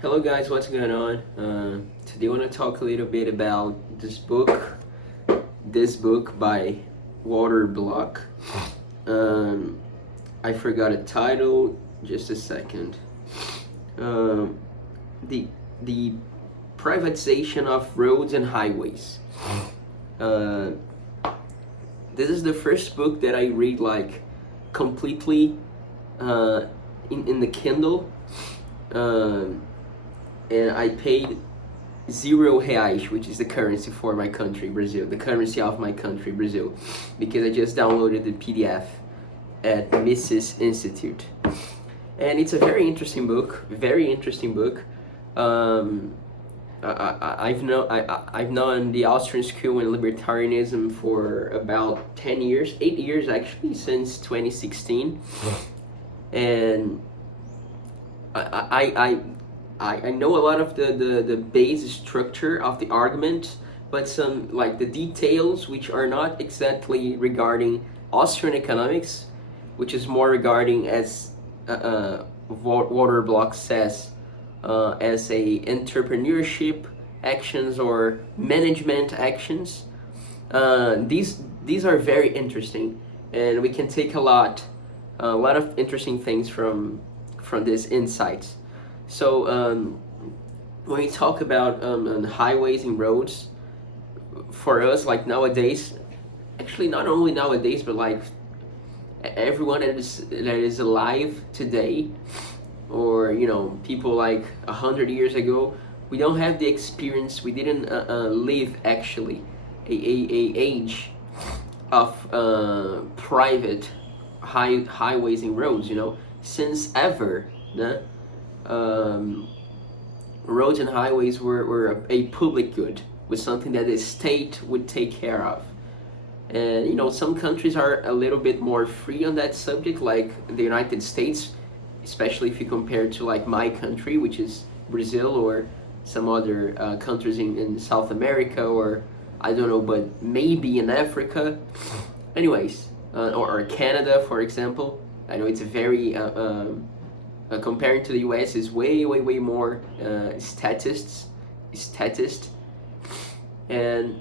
Hello guys, what's going on? Today I want to talk a little bit about this book by Walter Block. Um, I forgot a title. Just a second. Um, the the Privatization of Roads and Highways. Uh, this is the first book that I read like completely uh, in the Kindle. Um, and I paid 0 reais, which is the currency for my country, Brazil, the currency of my country, Brazil, because I just downloaded the PDF at Mrs. Institute. And it's a very interesting book. Um, I've known the Austrian school and libertarianism for about 10 years, 8 years actually, since 2016. And I know a lot of the base structure of the argument, but some like the details which are not exactly regarding Austrian economics, which is more regarding as Walter Block says as a entrepreneurship actions or management actions. These are very interesting, and we can take a lot of interesting things from these insights. So when we talk about highways and roads, for us, like nowadays, actually not only nowadays, but like everyone that is alive today, or people like 100 years ago, we don't have the experience. We didn't live actually a age of private highways and roads. Since ever, né? um, roads and highways were a public good, was something that the state would take care of. And some countries are a little bit more free on that subject, like the United States, especially if you compare to like my country, which is Brazil, or some other countries in South America, or I don't know, but maybe in Africa. Anyways, or Canada, for example. I know it's a very comparing to the US is way more statist, and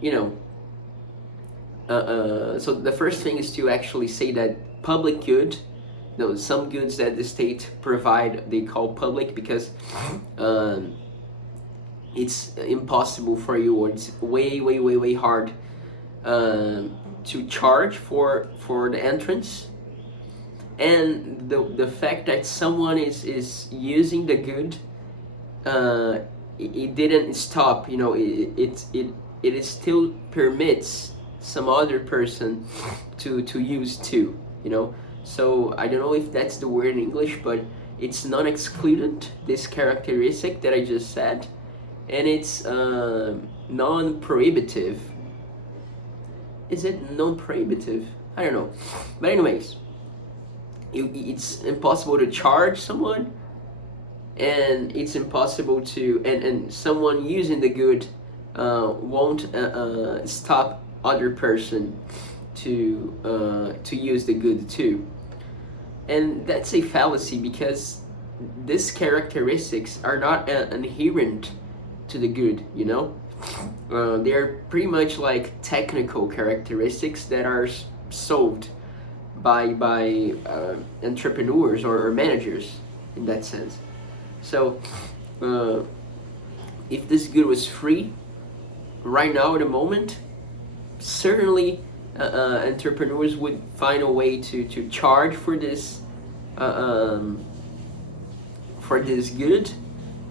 so the first thing is to actually say that public good, some goods that the state provide, they call public because it's impossible for you, or it's way hard to charge for the entrance. And the fact that someone is using the good, it didn't stop. It still permits some other person to use too. So I don't know if that's the word in English, but it's non-excludent, this characteristic that I just said, and it's non-prohibitive. Is it non-prohibitive? I don't know, but anyways, it's impossible to charge someone, and it's impossible to, and someone using the good won't stop other person to use the good too. And that's a fallacy, because these characteristics are not inherent to the good. They're pretty much like technical characteristics that are solved by entrepreneurs or managers in that sense. So if this good was free right now at the moment, certainly entrepreneurs would find a way to charge for this good,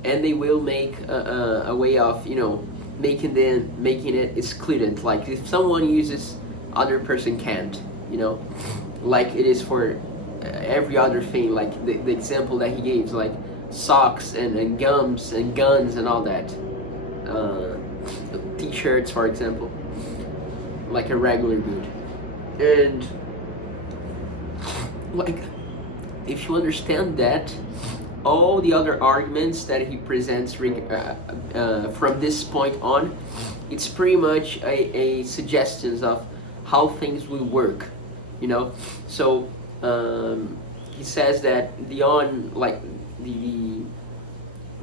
and they will make a way of making it excluded. Like if someone uses, other person can't. Like it is for every other thing, like the example that he gave, like socks and gums and guns and all that, t-shirts, for example, like a regular good. And like, if you understand that, all the other arguments that he presents from this point on, it's pretty much a suggestions of how things will work. So he says that the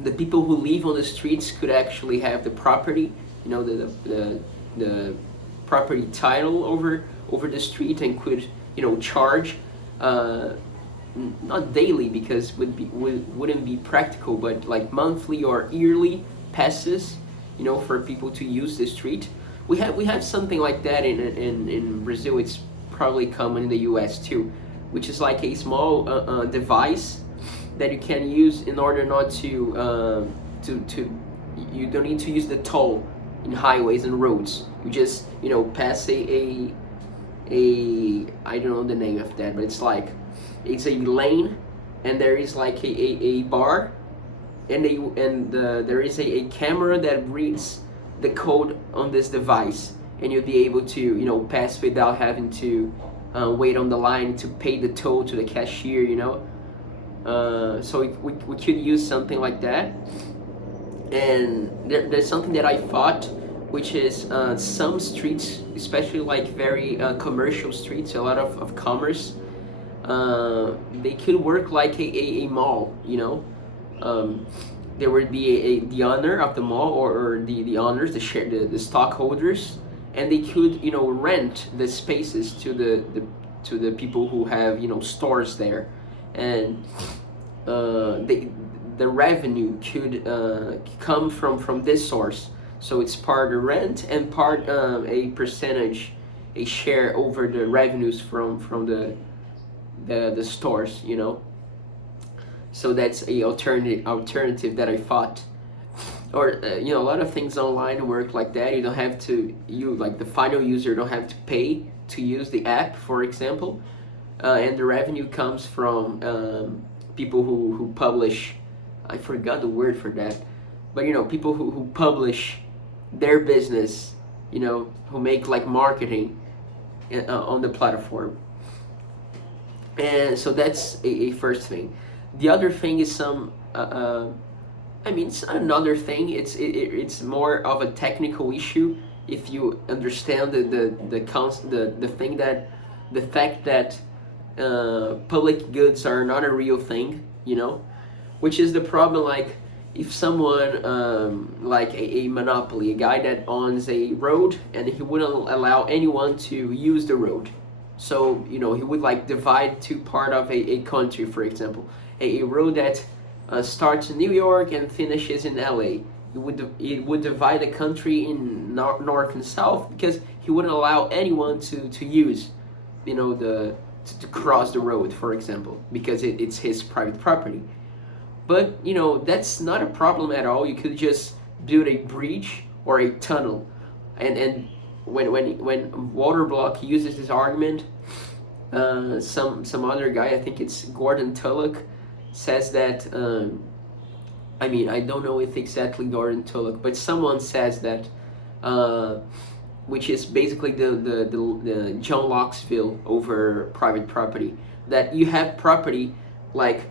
the people who live on the streets could actually have the property, you know, the property title over the street, and could, you know, charge, uh, not daily because wouldn't be practical, but like monthly or yearly passes, you know, for people to use the street. We have something like that in Brazil. It's probably common in the U.S. too, which is like a small device that you can use in order not to you don't need to use the toll in highways and roads. You just, you know, pass a I don't know the name of that, but it's like it's a lane, and there is like a bar, and there is a camera that reads the code on this device, and you'll be able to, you know, pass without having to wait on the line to pay the toll to the cashier, you know. So we could use something like that. And there's something that I thought, which is some streets, especially like very commercial streets, a lot of commerce, they could work like a mall, you know. There would be the owner of the mall, or the owners, the stockholders, and they could, you know, rent the spaces to the people who have, you know, stores there, and the revenue could come from this source. So it's part rent and part a percentage, a share over the revenues from the stores, you know. So that's a alternative that I thought. Or you know, a lot of things online work like that. You don't have to, you like the final user don't have to pay to use the app, for example, and the revenue comes from people who publish. I forgot the word for that, but you know, people who publish their business, you know, who make like marketing on the platform. And so that's a first thing. The other thing is I mean, it's not another thing. It's more of a technical issue if you understand the thing that the fact that public goods are not a real thing, you know, which is the problem. Like if someone like a monopoly, a guy that owns a road, and he wouldn't allow anyone to use the road. So, you know, he would like divide two part of a country, for example, a road that starts in New York and finishes in LA. It would divide the country in north and south, because he wouldn't allow anyone to use, you know, to cross the road, for example, because it's his private property. But you know, that's not a problem at all. You could just build a bridge or a tunnel, and when Waterblock uses this argument, some other guy, I think it's Gordon Tullock, says that. I mean, I don't know if exactly Gordon Tullock, but someone says that, which is basically the John Locke'sville over private property. That you have property like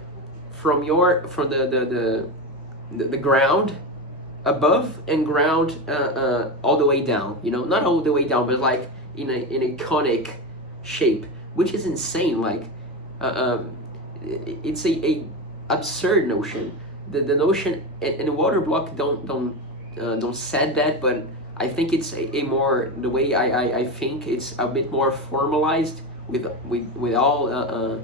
from the ground above and ground all the way down. You know, not all the way down, but like in a conic shape, which is insane. Like it's a absurd notion. The notion, and Waterblock don't said that, but I think it's a more, the way I think it's a bit more formalized with all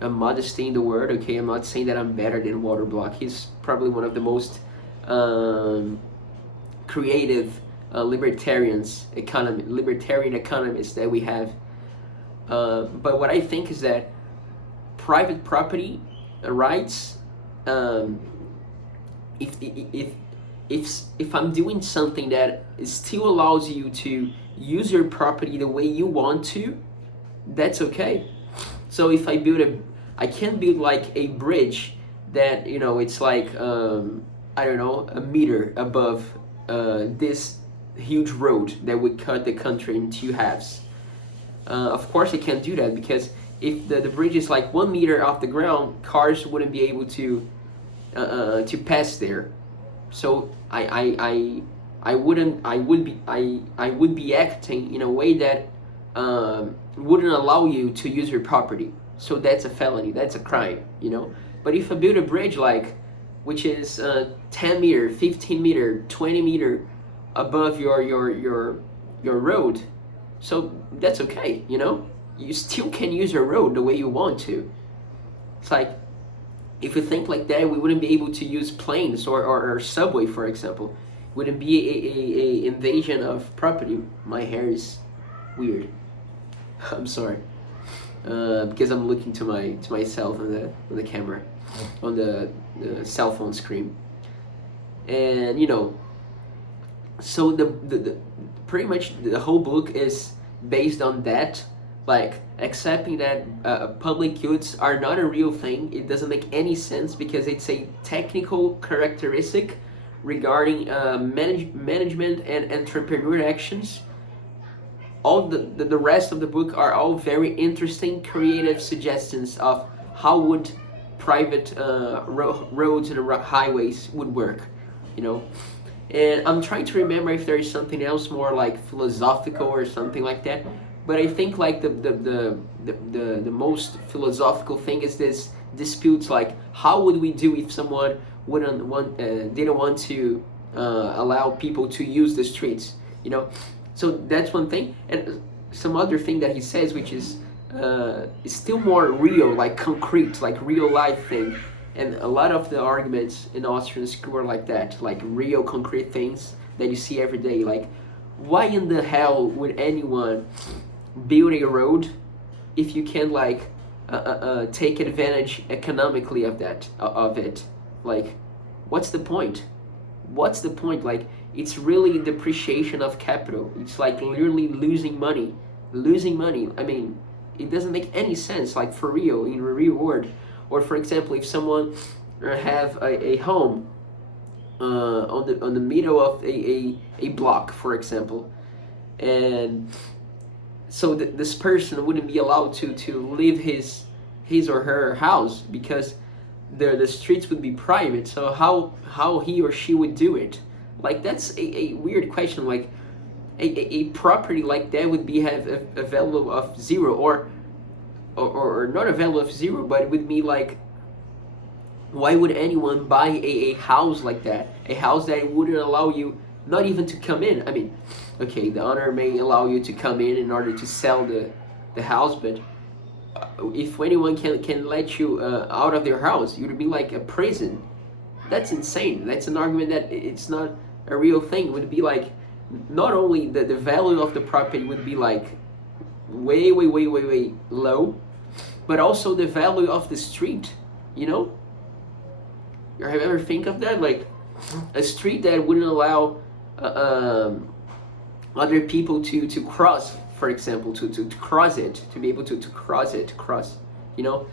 modesty in the word. Okay, I'm not saying that I'm better than Waterblock. He's probably one of the most creative libertarian economists that we have. But what I think is that private property rights, if I'm doing something that still allows you to use your property the way you want to, that's okay. So if I can build like a bridge that, you know, it's like I don't know, a meter above this huge road that would cut the country in two halves. Of course I can't do that, because if the bridge is like 1 meter off the ground, cars wouldn't be able to pass there. So I would be acting in a way that wouldn't allow you to use your property. So that's a felony. That's a crime, you know. But if I build a bridge like which is 10 meter, 15 meter, 20 meter above your road. So that's okay, you know? You still can use your road the way you want to. It's like, if we think like that, we wouldn't be able to use planes or subway, for example. Wouldn't be a invasion of property. My hair is weird. I'm sorry, because I'm looking to myself on the camera, on the cell phone screen, and you know, so the pretty much the whole book is based on that, like accepting that public goods are not a real thing. It doesn't make any sense because it's a technical characteristic regarding management and entrepreneur actions. All the rest of the book are all very interesting, creative suggestions of how would private roads and highways would work, you know. And I'm trying to remember if there is something else more like philosophical or something like that. But I think like the most philosophical thing is this disputes, like how would we do if someone didn't want to allow people to use the streets, you know. So that's one thing, and some other thing that he says, which is still more real, like concrete, like real life thing. And a lot of the arguments in Austrian school are like that, like real concrete things that you see every day. Like, why in the hell would anyone build a road if you can like take advantage economically of it? Like, what's the point? What's the point? Like, it's really depreciation of capital. It's like literally losing money. I mean, it doesn't make any sense, like for real, in the real world. Or for example, if someone have a home on the middle of a block, for example, and so this person wouldn't be allowed to leave his or her house because the streets would be private. So how he or she would do it? Like, that's a weird question. Like a property like that would have a value of zero, or not a value of zero, but it would be like, why would anyone buy a house like that? A house that wouldn't allow you not even to come in. I mean, okay, the owner may allow you to come in order to sell the house, but if anyone can let you out of their house, it would be like a prison. That's insane. That's an argument that it's not a real thing. It would be like, not only the value of the property would be like way low, but also the value of the street, you know? Have you ever think of that? Like a street that wouldn't allow other people to cross, for example, to cross it, to be able to cross, you know?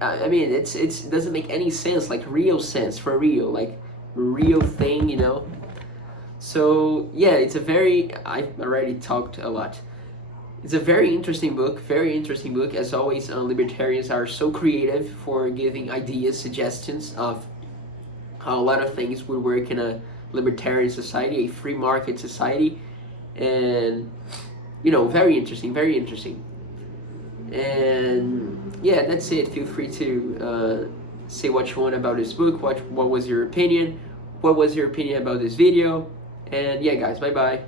I mean, it doesn't make any sense, like real sense, for real, like real thing, you know? So yeah, I've already talked a lot. It's a very interesting book, As always, libertarians are so creative for giving ideas, suggestions of how a lot of things would work in a libertarian society, a free market society. And, you know, very interesting. And yeah, that's it. Feel free to say what you want about this book. What was your opinion? What was your opinion about this video? And yeah, guys, bye bye.